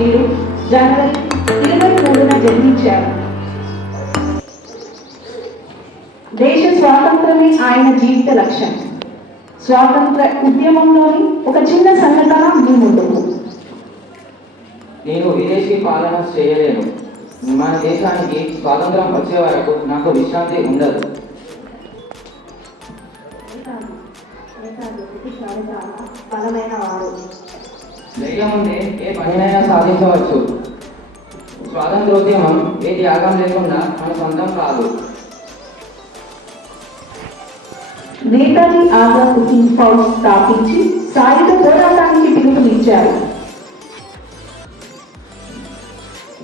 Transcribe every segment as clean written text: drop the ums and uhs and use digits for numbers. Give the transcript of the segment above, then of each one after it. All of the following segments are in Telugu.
వీరు జనవరి 23న జన్మించారు. దేశ స్వాతంత్రమే ఆయన జీవిత లక్ష్యం. స్వాతంత్ర ఉద్యమంలోని ఒక చిన్న సంఘటన మీ ముందుకు. నేను విదేశీ పాలన చేయలేను. మన దేశానికి స్వాతంత్రం వచ్చే వరకు నాకు విశ్రాంతి ఉండదు. ధైర్యం ఉంటే ఏ పనినైనా సాధించవచ్చు. స్వాతంత్రోద్యమం ఏ త్యాగం లేకుండా మన సొంతం కాదు. నేతాజీ ఆజాద్ హింద్ ఫౌజ్ స్థాపించి సాయుధ పోరాటానికి పిలుపునిచ్చారు.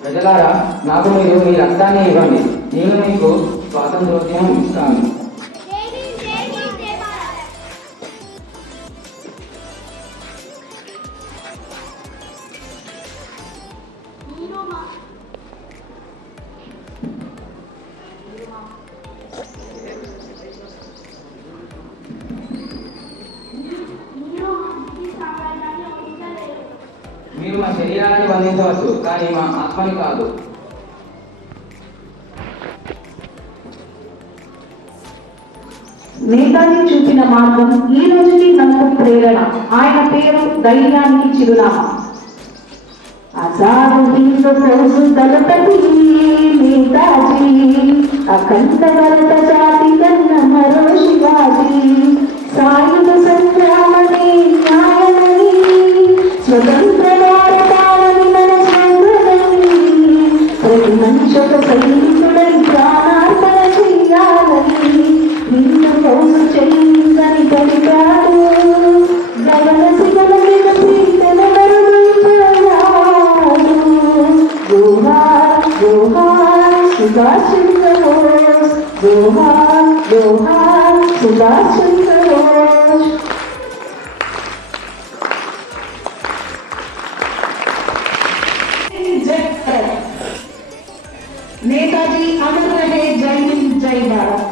ప్రజలారా, నాకు మీరు మీ రక్తాన్ని ఇవ్వండి, నేను మీకు స్వాతంత్రోద్యమం ఇస్తాను. మీరు మా శరీరాన్ని బంధించవచ్చు, కానీ మా ఆత్మని కాదు. నేతాజీ చూపిన మార్గం ఈ రోజుకి నాకు ప్రేరణ. ఆయన పేరు ధైర్యానికి చిరునామా. ఆజాద్ హింద్ ఫౌజ్ దళపతి నేతాజీ, అఖండ భరత జాతి కన్న మరో శివాజీ. సాయుధ సంగ్రామమే న్యాయమని, స్వతంత్ర భారతాలని మన స్వంతమని, ప్రతి మనిషొక సైనికుడై ప్రాణార్పణ చెయ్యాలని హింద్ ఫౌజ్ చెయ్యిందని పలికాడు. గగన శిఖల వికసి తెలవరుపోయాడు. జోహార్ జోహార్ సుభాష్ చంద్ర బోస్, జోహార్ జోహార్ సుభాష్ చంద్ర బోస్. नेताजी अमर रहे, जय हिंद जय भारत।